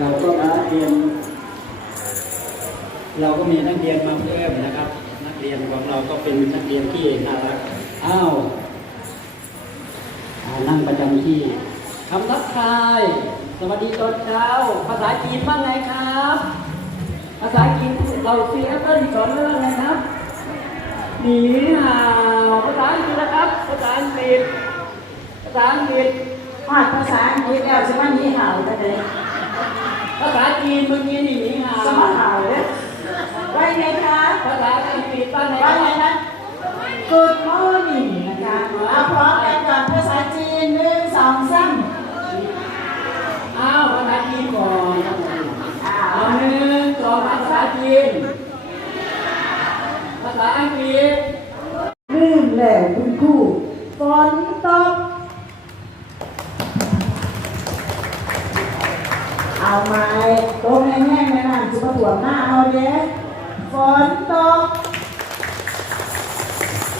เราก็มาเรียน เราก็มีนักเรียนมาเพิ่มนะครับ นักเรียนของเราก็เป็นนักเรียนที่น่ารักอ้าวนั่งประจำที่คำทักทาย สวัสดีตอนเช้า ภาษาจีนว่าไงครับ ภาษาจีนเราซีแอปเปิลสอนเรื่องอะไรครับหนีห่าวภาษาอังกฤษนะครับ ภาษาอังกฤษภาษาอังกฤษาภาษาอังกฤษแล้วใช่ไหมนี่ห่าวจะเลย ภาษาจีนเมื่อกี้นี่หนีห่าวสมัครห่าวเลยไว้ไงคะภาษาอังกฤษว่าไงไว้คไงรับนะ Good morning นะคะเอาพร้อมกันก่อนภาษาจีนหนึ่งสองสามอ้าวภาษาจีนก่อนครับผมอ่าเอาหนึ่งสองภาษาจีน ภาษาอังกฤษลืมแล้วคุณครูฝนต กเอาไหมตรงแห้งๆนนั่นจะมาถ่วงหน้าเอาเด้ฝนตก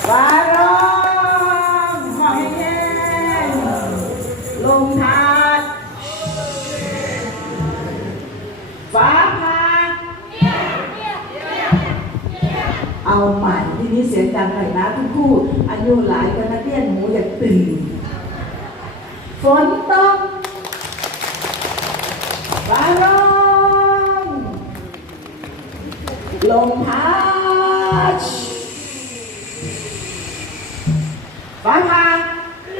ฟ้าร้องหอยแห้งลงทานฟ้าผ่าเอาใหม่ที่นี้เสียงดังหน่อยนะทุกคู่อายุหลายกันนักเรียนหมูอยากตื่นฝนตก ลมพัดฟ้าผ่า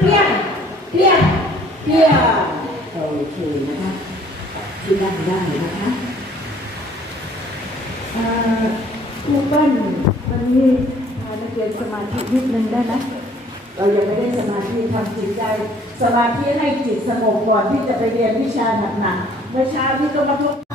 เพี้ยงเพี้ยงเพี้ยงโอเคนะคะที่นั่งได้นะคะครูเปิ้ลวันนี้พานักเรียนสมาธินิดนึงได้ไหมเรายังไม่ได้สมาธิทำจิตใจ สมาธิให้จิตสงบก่อนที่จะไปเรียนวิชาหนักๆเมื่อเช้าที่ก็มาทบ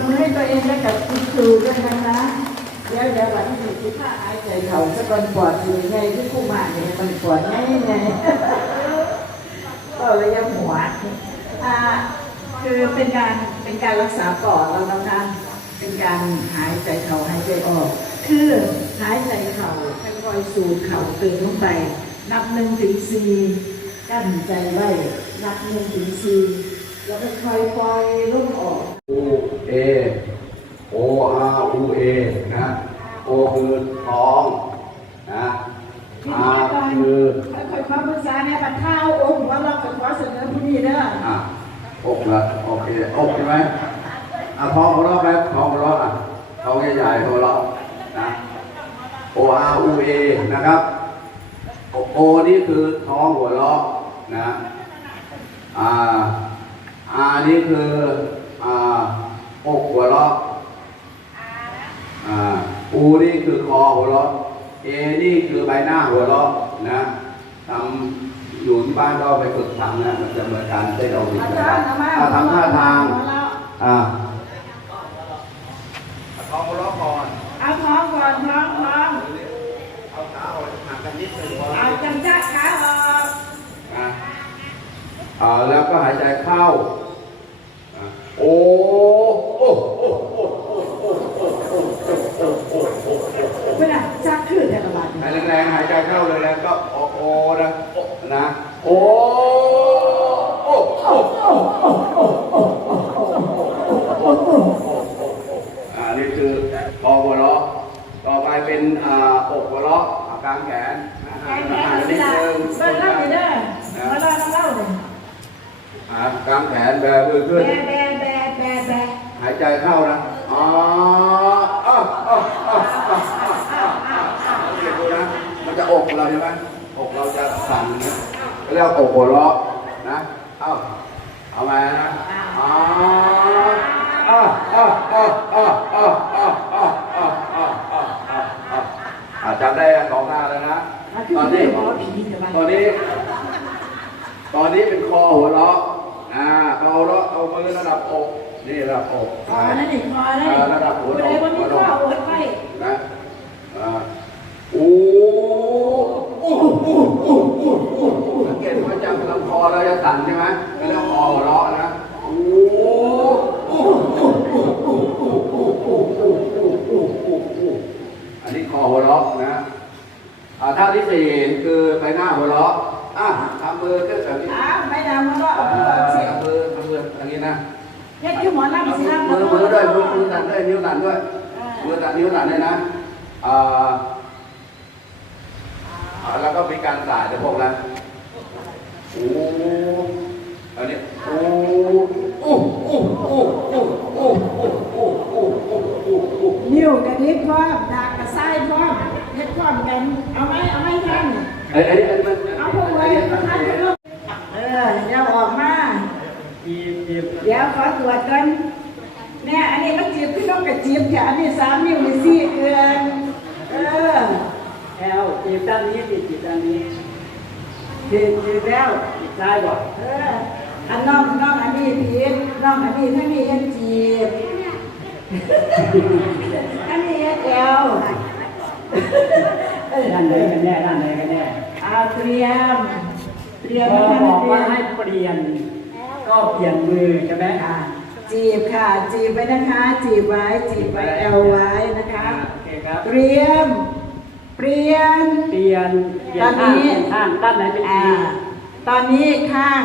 ขอเสียงประมือให้ตัวเองและกับคุณครูด้วยนะคะเดี๋ยวเดี๋ยววันที่สิบห้าหายใจเขาสักคนปอดอยู่ไงที่คู่มาเนี่ยมันปอดไงไงก็ระยะหัวอ่าคือเป็นการเป็นการรักษาปอดเรานะคะ เป็นการหายใจเขาหายใจออก คือหายใจเขาค่อยๆสูดเข่าตื่นลงไป นับหนึ่งถึงสี่กั้นใจไว้นับหนึ่งถึงสี่แล้วค่อยปล่อยลมออก U A O R U A นะ O คือท้องนะที R นี้ก่อนคือค่อยๆความภาษาเนี่ยบัดเท้าองค์ว่าเราขอเสนอผู้นี้เด้ออะอกละโอเคอกใช่ไหมอะท้องหัวเราะไหมท้องหัวเราะอะท้องใหญ่ๆหัวเราะนะ O R U A นะครับ O O นี่คือท้องหัวเราะนะอ่า R นี่คือ อ่าอกหัวเราะอ่าอูนี่คือคอหัวเราะเอนี่คือใบหน้าหัวเราะนะทำอยู่ที่บ้านก็ไปฝึกทำนะมันจะเหมือนการเต้นเอาบิดอานะจาครัรบย์เอามาอ่าทำท่าทางเอแล้วอ่าท้องหัวเราะก่อนเอาท้องก่อนท้องท้องเอาขาออกห่างกันนิดนึงพอเอาจังจักขาออกนะอ่าแล้วก็หายใจเข้าอะ โอ้โอ้โอ้โอ้โอ้โอ้โอ้โอ้โอ้โอ้โอ้โอ้เวลาจักขึ้นแต่ละบาทหายแรงๆหายใจเข้าเลยแล้วก็โอโอนะโอนะโอ้โอ้โอ้โอ้โอ้โอ้โอ้โอ้อ่านี่คือคอหัวเราะต่อไปเป็นอ่าอกหัวเราะอ่ากลางแขนนะแขห่างแขนเวลาเบิ้ลเล่าอยู่เด้อมาเล่าน้ำเล่าเลยอ่ากลางแขนแบมือขึ้นแบแบ แบแบแบหายใจเข้านะ อ๋ออ๋ออ๋ออ๋ออ๋ออ๋ออกเราใช่ไหมอกเราจะสั่นนะเรียกอกหัวเราะนะ เอ้า เอามานะ อ๋ออ่าอ่าอ่าอ่าอ่าอ่าอ่าอ่าอ่าอ่าอ่าอ่าจำได้สองหน้าแล้วนะ ตอนนี้ ตอนนี้ ตอนนี้เป็นคอหัวเราะอ่าคอหัวเราะเอามือระดับอก นี่ระดับอกพอแล้วนี่พอแล้วอ่าระดับหัวผู้เราะใดว่ามีข้ออดไปนะอ่าโอ้โอ้โอ้โอ้โอ้โอ้โอ้สังเกตว่าจับลำคอเราจะสั่นใช่ไหมไม่ต้องคอหัวเราะนะโอ้โอ้โอ้โอ้โอ้โอ้โอ้โอ้โอ้โอ้โอ้โอ้โอ้อันนี้คอหัวเราะนะอ่าท่าที่สี่คือใบหน้าหัวเราะอะทำมือขึ้นแบบนี้อ้าวไม่ดำมันก็เอาอ่าเพื่อเสียทำมือทำมืออย่างนี้นะ เฮ็ดอยู่หมอลำสิลำมือมือด้วยมือมือสั่นด้วยนิ้วสั่นด้วยมือสั่นนิ้วสั่นด้วยนะอ่าอ่าแล้วก็มีการสายเดี๋ยวพวกนั้นโอ้อันนี้โอ้โอ้โอ้โอ้โอ้โอ้โอ้โอ้โอ้โอ้โอ้โอ้นิ้วกระดิกพร้อมดากกระไส้พร้อมเฮ็ดพร้อมกันเอาไหมเอาไหมท่านไอ้ไอ้ไอ้มัน เอาพวกไว้ท่านพวกเออเดี๋ยวออกมา จีบจีบ เดี๋ยวข อตรวจกันเนี่ยอันนี้มันจีบพี่น้องกับจีบแค่อันนี้สามนิ้วนี่สี่เกินเออแอลจีบด้านนี้จีบจีบด้านนี้จีบจีบแล้วจีบซ้ายก่อเอออันน้องน้องอันนี้จีบน้องอันนี้ทั้งนี้ยังจีบอันนี้แอวเออด้านไหนกันแน่ด้านไหนกันแน่เอาเตรียมเตรียมบอกว่าให้ เปลี่ยนมือใช่ไหมค่ะจีบค่ะ จีบไว้นะคะ จีบไว้ จีบไว้แอลไว้นะคะ โอเคครับ เตรียม เปลี่ยน เปลี่ยน เปลี่ยนตอนนี้ข้างเปลี่ยนข้างด้านไหนเป็นอ่าจีบตอนนี้ข้าง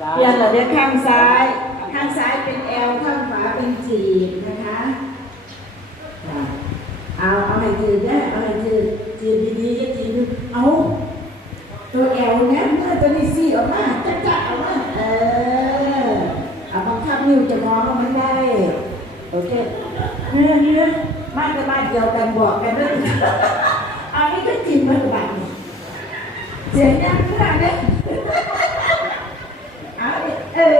ซ้าเปลี่ยนเหรอเดี๋ยวข้างซ้าย ข้างซ้ายเป็นแอลข้างขวาเป็นจีบนะคะอ่าเอาเอาให้จีบนะเอาให้จีบจีบดีๆจะจีบเอาตัวแอลเนี่ยเมื่อตัวนี้ซี่ออกมาจักจักออกมา เออเอาบังคับนิ้วจะมองก็ไม่ได้ โอเคเนื้อเนื้อบ้านกับบ้านเดียวกันบอกกันด้วยอันนี้ก็จีบเหมือนกันเสียงยังขนาดนี้เอาเออ